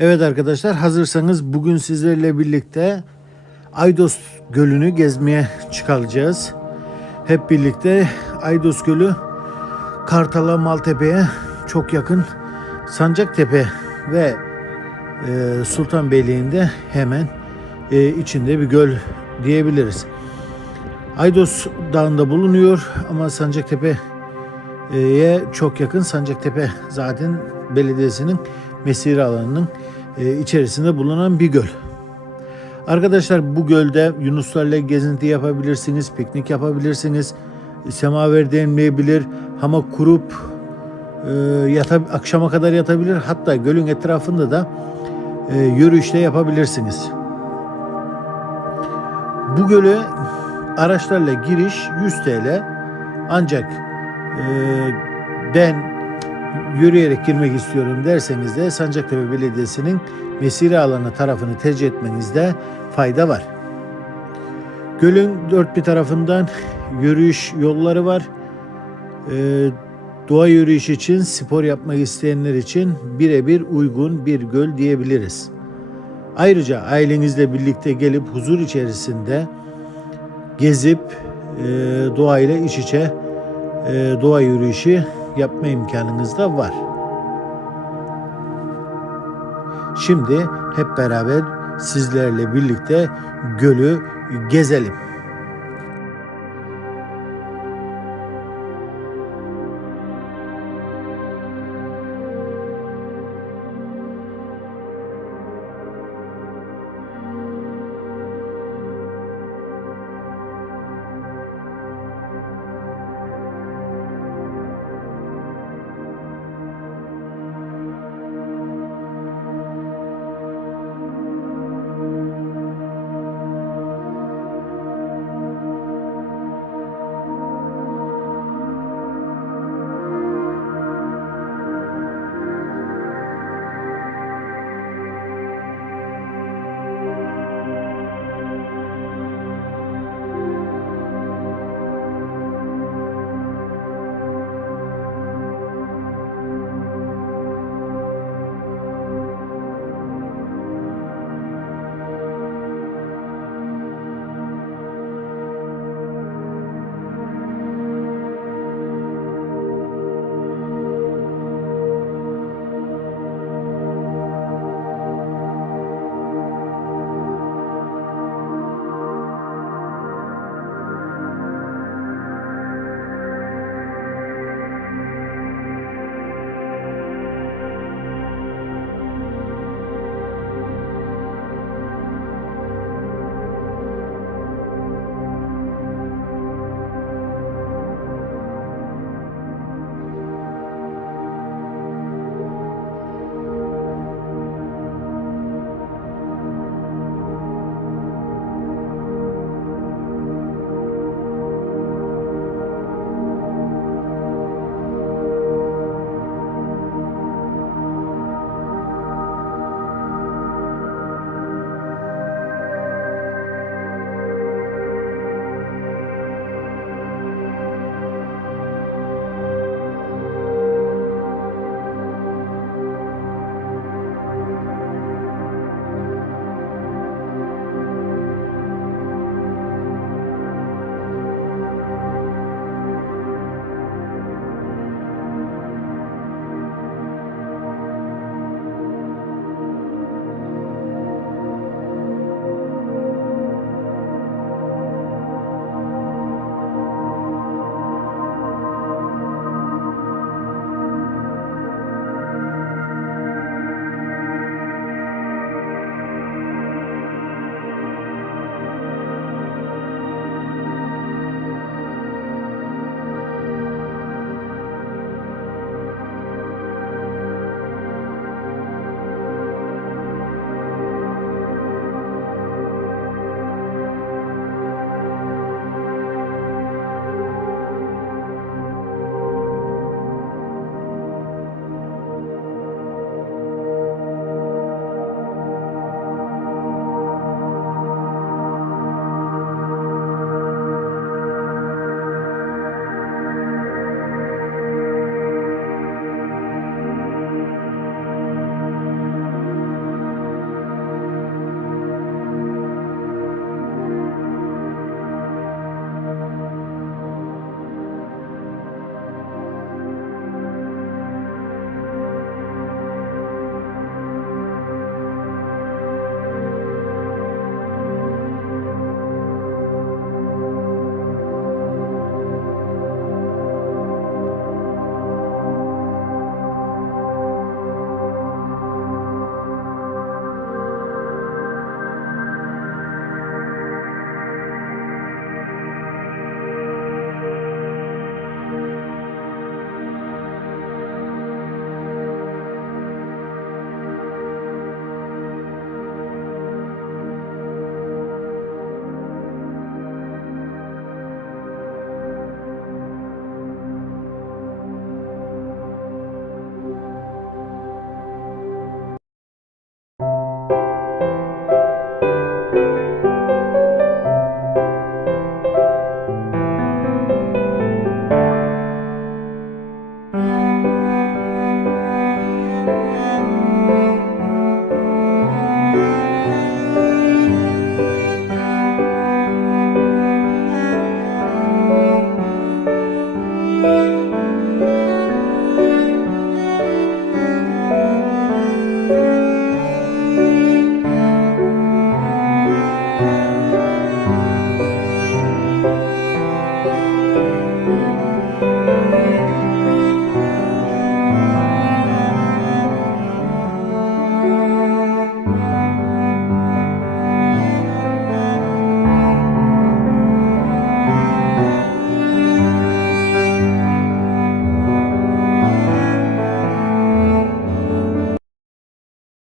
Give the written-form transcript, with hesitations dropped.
Evet arkadaşlar, hazırsanız bugün sizlerle birlikte Aydos Gölü'nü gezmeye çıkacağız. Hep birlikte Aydos Gölü Kartal'a, Maltepe'ye çok yakın, Sancaktepe ve Sultanbeyliği'nde hemen içinde bir göl diyebiliriz. Aydos Dağı'nda bulunuyor ama Sancaktepe'ye çok yakın. Sancaktepe zaten belediyesinin mesire alanının içerisinde bulunan bir göl. Arkadaşlar, bu gölde yunuslarla gezinti yapabilirsiniz, piknik yapabilirsiniz, semaver demleyebilir, hamak kurup akşama kadar yatabilir. Hatta gölün etrafında da yürüyüş de yapabilirsiniz. Bu göle araçlarla giriş 100 TL. Ancak ben yürüyerek girmek istiyorum derseniz de Sancaktepe Belediyesi'nin mesire alanı tarafını tercih etmenizde fayda var. Gölün dört bir tarafından yürüyüş yolları var. Doğa yürüyüşü için, spor yapmak isteyenler için birebir uygun bir göl diyebiliriz. Ayrıca ailenizle birlikte gelip huzur içerisinde gezip doğayla iç içe doğa yürüyüşü yapma imkanınız da var. Şimdi hep beraber sizlerle birlikte gölü gezelim.